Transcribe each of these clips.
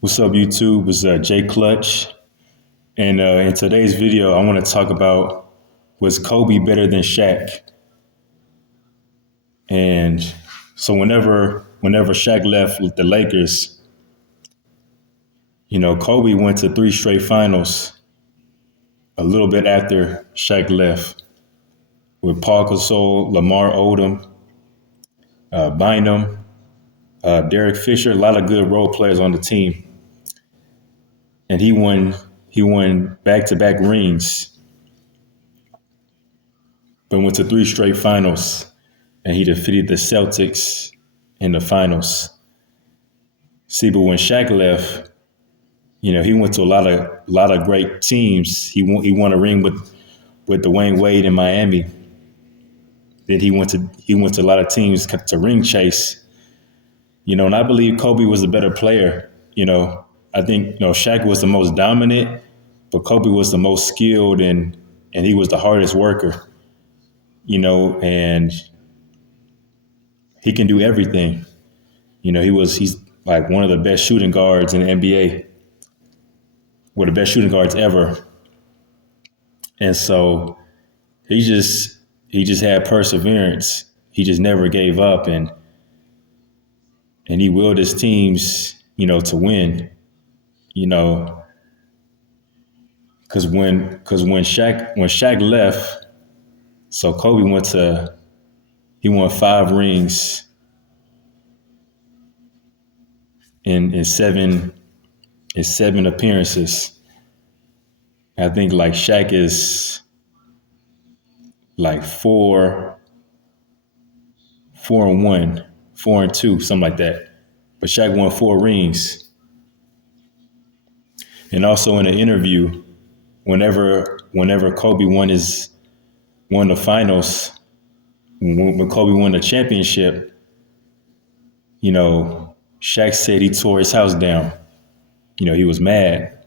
What's up, YouTube? It's Jay Clutch. And in today's video, I want to talk about, was Kobe better than Shaq? And so whenever Shaq left the Lakers, Kobe went to three straight finals a little bit after Shaq left with Paul Gasol, Lamar Odom, Bynum, Derek Fisher, a lot of good role players on the team. And he won back-to-back rings, but went to three straight finals, and he defeated the Celtics in the finals. See, but when Shaq left, he went to a lot of great teams. He won a ring with Dwayne Wade in Miami. Then he went to a lot of teams to ring chase. And I believe Kobe was a better player. I think Shaq was the most dominant, but Kobe was the most skilled and he was the hardest worker. And he can do everything. He's like one of the best shooting guards in the NBA, one of the best shooting guards ever. And so he just had perseverance. He just never gave up, and he willed his teams, to win. Because when Shaq left, so Kobe he won five rings in seven appearances. I think like Shaq is like 4-1, 4-2, something like that. But Shaq won four rings. And also in an interview, whenever Kobe won the finals, when Kobe won the championship, Shaq said he tore his house down. He was mad.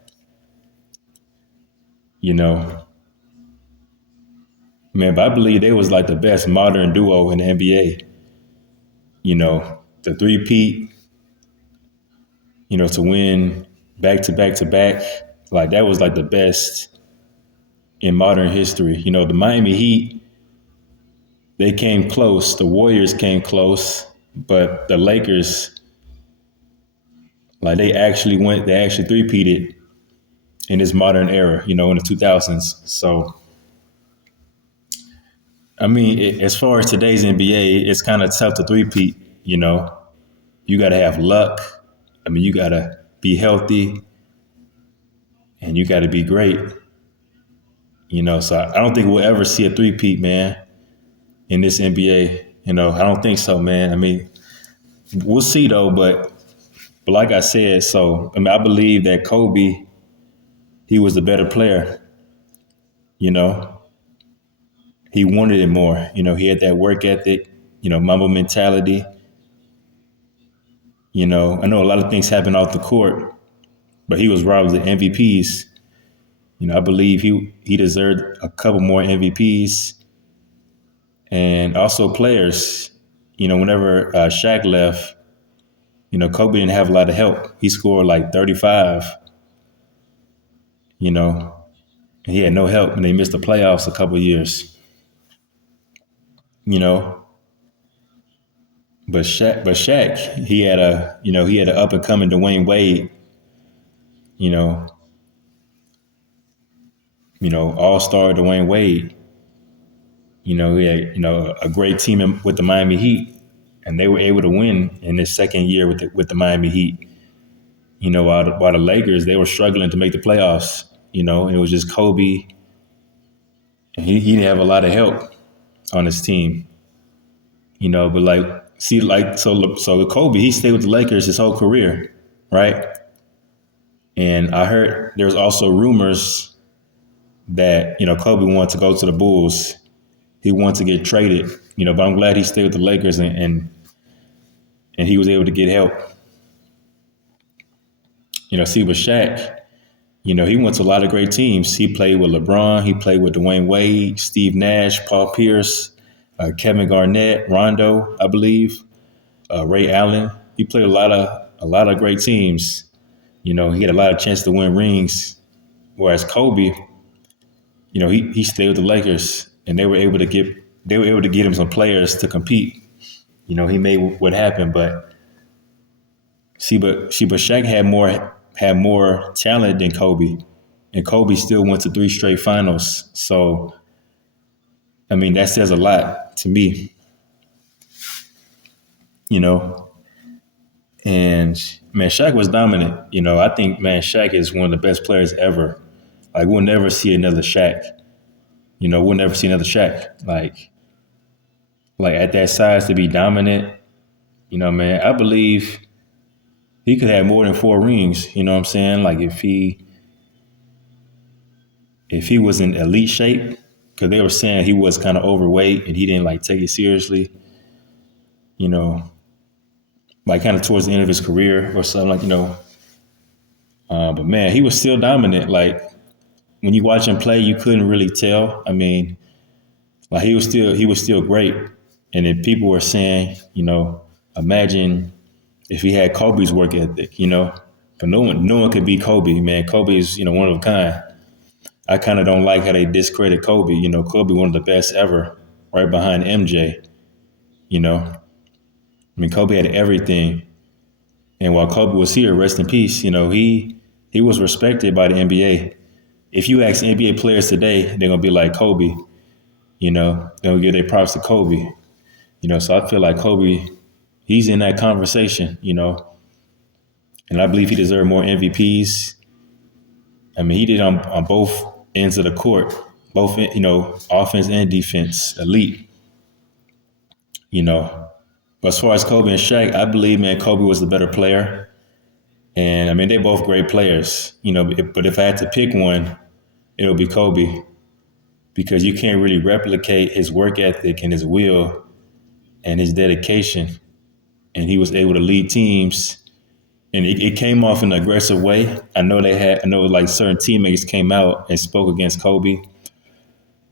Man, but I believe they was like the best modern duo in the NBA. The three-peat, to win back to back to back, like that was like the best in modern history. The Miami Heat, they came close. The Warriors came close, but the Lakers, like they actually three-peated in this modern era, in the 2000s. So, I mean, as far as today's NBA, it's kind of tough to three-peat. You got to have luck. I mean, you got to be healthy, and you got to be great. So I don't think we'll ever see a three-peat, man, in this NBA. I don't think so, man. I mean, we'll see though, but like I said, so I mean, I believe that Kobe, he was the better player. He wanted it more. He had that work ethic, Mamba mentality. I know a lot of things happen off the court, but he was robbed of the MVPs. I believe he deserved a couple more MVPs, and also players. Whenever Shaq left, Kobe didn't have a lot of help. He scored like 35, and he had no help, and they missed the playoffs a couple years. you know. But Shaq, he had an up and coming Dwayne Wade, you know, all star Dwayne Wade. He had a great team with the Miami Heat, and they were able to win in his second year with the Miami Heat. While the Lakers, they were struggling to make the playoffs. And it was just Kobe, and he didn't have a lot of help on his team. But so Kobe, he stayed with the Lakers his whole career, right? And I heard there's also rumors that Kobe wanted to go to the Bulls. He wanted to get traded, but I'm glad he stayed with the Lakers and he was able to get help. See with Shaq, he went to a lot of great teams. He played with LeBron, he played with Dwayne Wade, Steve Nash, Paul Pierce, Kevin Garnett, Rondo, I believe, Ray Allen. He played a lot of great teams. He had a lot of chances to win rings, whereas Kobe, he stayed with the Lakers, and they were able to get him some players to compete. He made what happened, but but Shaq had more talent than Kobe, and Kobe still went to three straight finals. So I mean, that says a lot to me, you know. And man, Shaq was dominant. I think man, Shaq is one of the best players ever. Like we'll never see another Shaq. We'll never see another Shaq. Like at that size to be dominant. Man, I believe he could have more than four rings. You know what I'm saying? Like if he was in elite shape, because they were saying he was kind of overweight and he didn't like take it seriously. You know, like kind of towards the end of his career or something like. But man, he was still dominant. Like when you watch him play, you couldn't really tell. I mean, like he was still great. And then people were saying, imagine if he had Kobe's work ethic. But no one could beat Kobe, man. Kobe is, one of a kind. I kind of don't like how they discredit Kobe. Kobe one of the best ever, right behind MJ. I mean, Kobe had everything. And while Kobe was here, rest in peace, he was respected by the NBA. If you ask NBA players today, they're gonna be like Kobe. They'll give their props to Kobe. So I feel like Kobe, he's in that conversation. And I believe he deserved more MVPs. I mean, he did on both ends of the court, both offense and defense, elite. But as far as Kobe and Shaq, I believe, man, Kobe was the better player. And I mean, they're both great players. But if I had to pick one, it'll be Kobe because you can't really replicate his work ethic and his will and his dedication. And he was able to lead teams. And it came off in an aggressive way. I know like certain teammates came out and spoke against Kobe.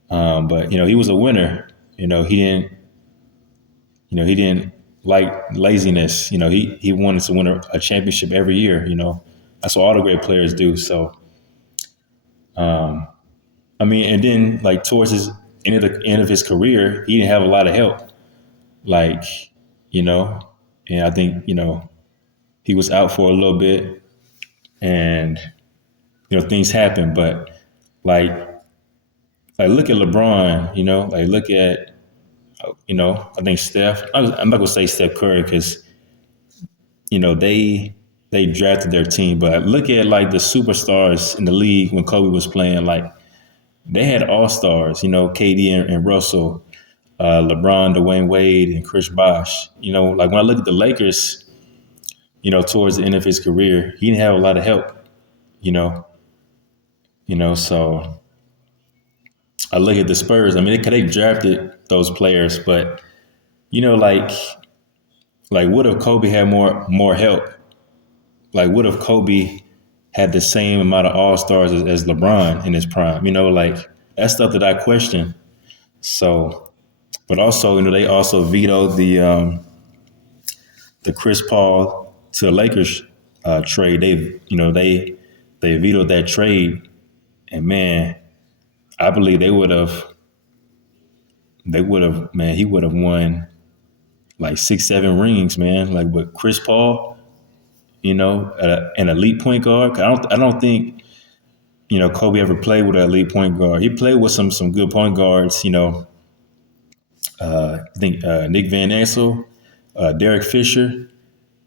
But he was a winner. He didn't like laziness. He wanted to win a championship every year. That's what all the great players do. So, I mean, and then like towards his end of his career, he didn't have a lot of help. Like, you know, and I think he was out for a little bit, and things happen. But like look at LeBron. Like look at I think Steph. I'm not gonna say Steph Curry because they drafted their team, but look at like the superstars in the league when Kobe was playing. Like they had all stars. KD and Russell, LeBron, Dwayne Wade, and Chris Bosh. Like when I look at the Lakers, towards the end of his career, he didn't have a lot of help. You know, so I look at the Spurs. I mean, they drafted those players, but like what if Kobe had more help? Like what if Kobe had the same amount of All Stars as LeBron in his prime? Like that's stuff that I question. So, but also, they also vetoed the Chris Paul to the Lakers trade. They vetoed that trade, and man, I believe man, he would have won like 6, 7 rings, man. Like with Chris Paul, an elite point guard. I don't think Kobe ever played with an elite point guard. He played with some good point guards. I think Nick Van Exel, Derek Fisher.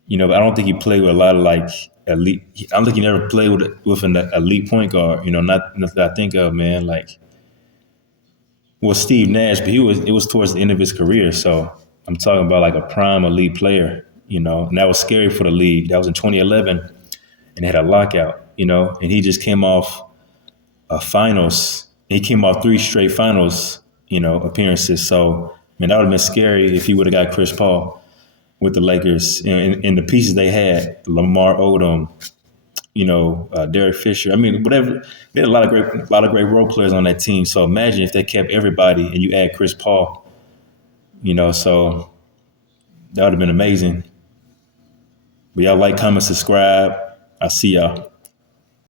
But I don't think he played with a lot of like elite. I don't think he never played with an elite point guard. Not that I think of, man. Like, well, Steve Nash, but it was towards the end of his career. So I'm talking about like a prime elite player. And that was scary for the league. That was in 2011, and they had a lockout. And he just came off finals. He came off 3 straight finals. Appearances. So man, that would have been scary if he would have got Chris Paul with the Lakers and the pieces they had, Lamar Odom, Derek Fisher. I mean, whatever. They had a lot of great role players on that team. So imagine if they kept everybody and you add Chris Paul. So that would have been amazing. But y'all like, comment, subscribe. I see y'all.